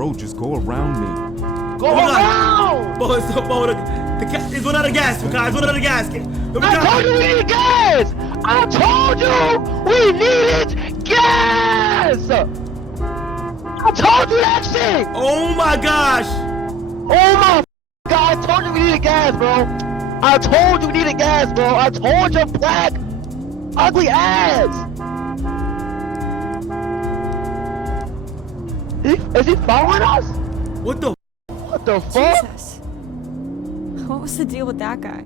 Bro, just go around me. Go around! Bro, it's one out of gas, guys. One out of gas. I told you we needed gas! I told you we needed gas! I told you that shit! Oh my gosh! Oh my God, I told you we needed gas, bro. I told you we needed gas, bro. I told your black, ugly ass. Is he following us? What the? What the fuck? Jesus. What was the deal with that guy?